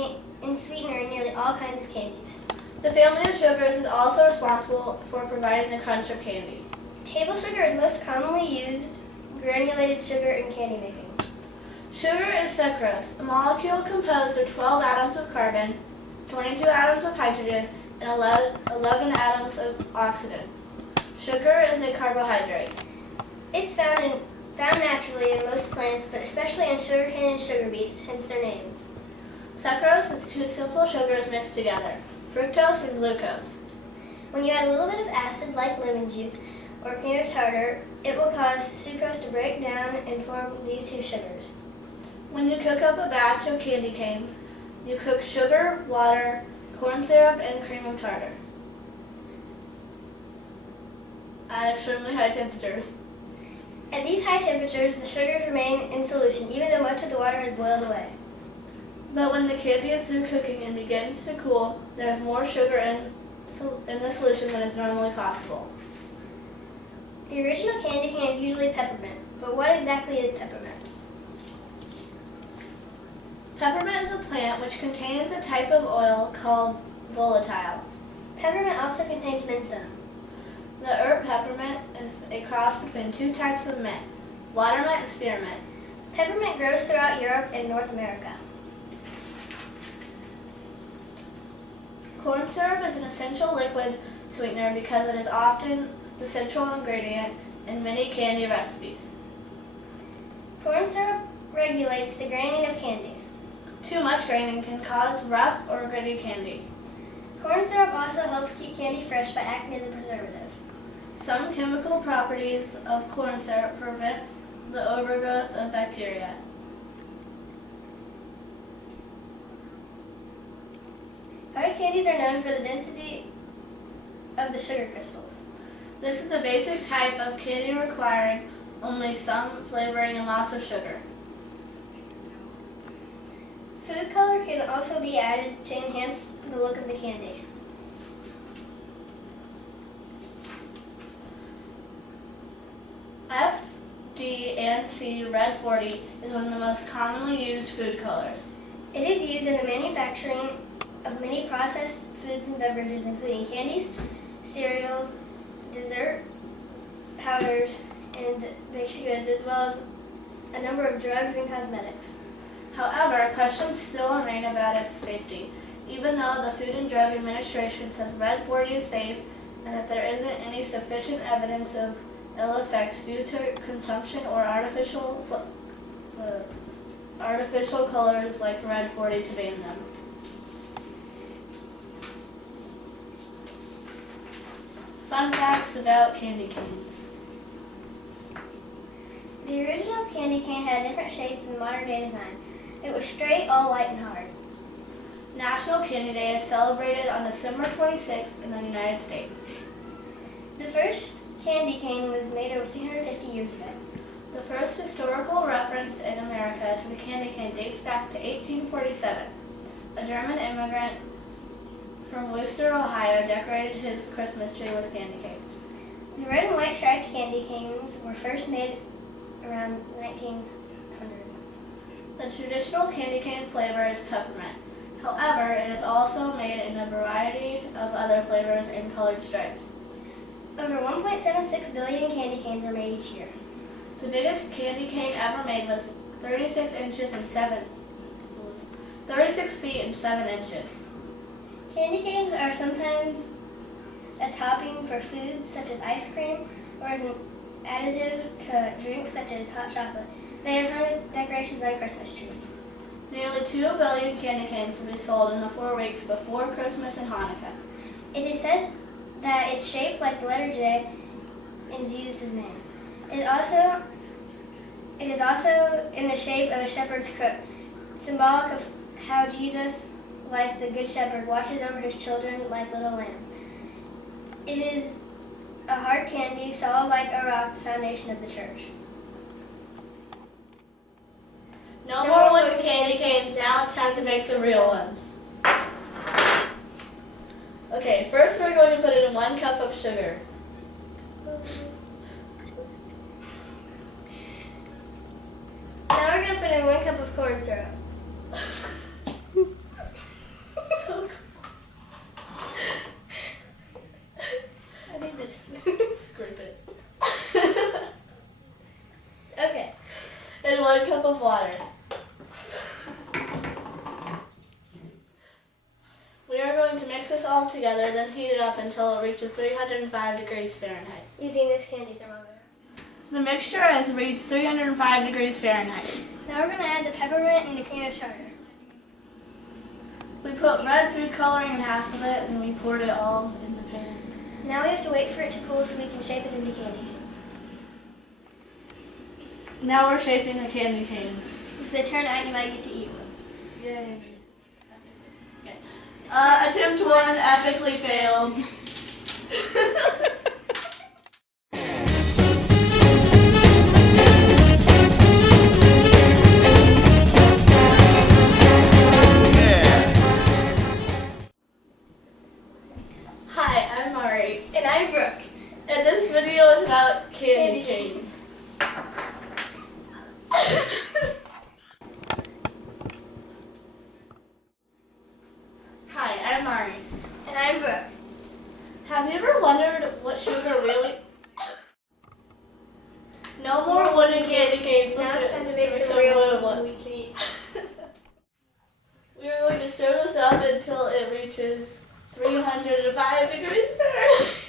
ingredient and sweetener in nearly all kinds of candies. The family of sugars is also responsible for providing the crunch of candy. Table sugar is most commonly used granulated sugar in candy making. Sugar is sucrose, a molecule composed of 12 atoms of carbon, 22 atoms of hydrogen, and 11 atoms of oxygen. Sugar is a carbohydrate. It's found naturally in most plants, but especially in sugarcane and sugar beets, hence their names. Sucrose is two simple sugars mixed together, fructose and glucose. When you add a little bit of acid like lemon juice or cream of tartar, it will cause sucrose to break down and form these two sugars. When you cook up a batch of candy canes, you cook sugar, water, corn syrup, and cream of tartar at extremely high temperatures. At these high temperatures, the sugars remain in solution, even though much of the water has boiled away. But when the candy is through cooking and begins to cool, there is more sugar in the solution than is normally possible. The original candy cane is usually peppermint, but what exactly is peppermint? Peppermint is a plant which contains a type of oil called volatile. Peppermint also contains mentha. The herb peppermint is a cross between two types of mint, watermint and spearmint. Peppermint grows throughout Europe and North America. Corn syrup is an essential liquid sweetener because it is often the central ingredient in many candy recipes. Corn syrup regulates the graining of candy. Too much graining can cause rough or gritty candy. Corn syrup also helps keep candy fresh by acting as a preservative. Some chemical properties of corn syrup prevent the overgrowth of bacteria. Hard candies are known for the density of the sugar crystals. This is the basic type of candy requiring only some flavoring and lots of sugar. Food color can also be added to enhance the look of the candy. F, D, and C Red 40 is one of the most commonly used food colors. It is used in the manufacturing of many processed foods and beverages, including candies, cereals, dessert, powders, and baked goods, as well as a number of drugs and cosmetics. However, questions still remain about its safety, even though the Food and Drug Administration says Red 40 is safe and that there isn't any sufficient evidence of ill effects due to consumption or artificial colors like Red 40 to ban them. Fun facts about candy canes. The original candy cane had different shapes in the modern day design. It was straight, all white, and hard. National Candy Day is celebrated on December 26th in the United States. The first candy cane was made over 350 years ago. The first historical reference in America to the candy cane dates back to 1847. A German immigrant from Wooster, Ohio, decorated his Christmas tree with candy canes. The red and white striped candy canes were first made around 1900. The traditional candy cane flavor is peppermint. However, it is also made in a variety of other flavors and colored stripes. Over 1.76 billion candy canes are made each year. The biggest candy cane ever made was 36 feet and 7 inches. Candy canes are sometimes a topping for foods such as ice cream or as an additive to drinks such as hot chocolate. They are hung as decorations on Christmas trees. Nearly 2 billion candy canes will be sold in the 4 weeks before Christmas and Hanukkah. It is said that it's shaped like the letter J in Jesus' name. It is also in the shape of a shepherd's crook, symbolic of how Jesus, like the Good Shepherd, watches over his children like little lambs. It is a hard candy, solid like a rock, the foundation of the church. No more wooden candy canes, now it's time to make some real ones. Okay, first we're going to put in 1 cup of sugar. Now we're going to put in 1 cup of corn syrup. of water. We are going to mix this all together, then heat it up until it reaches 305 degrees Fahrenheit. Using this candy thermometer. The mixture has reached 305 degrees Fahrenheit. Now we're going to add the peppermint and the cream of tartar. We put red food coloring in half of it and we poured it all in the pans. Now we have to wait for it to cool so we can shape it into candy canes. Now we're shaping the candy canes. If they turn out, you might get to eat one. Yay. Okay. Attempt 1 epically failed. Hi, I'm Mari, And I'm Brooke. and this video is about candy canes. Hi, I'm Mari. And I'm Brooke. Have you ever wondered what sugar really... No more wooden candy canes. Now it's time to make Let's some make real wood ones so we can eat. We are going to stir this up until it reaches 305 degrees Fahrenheit.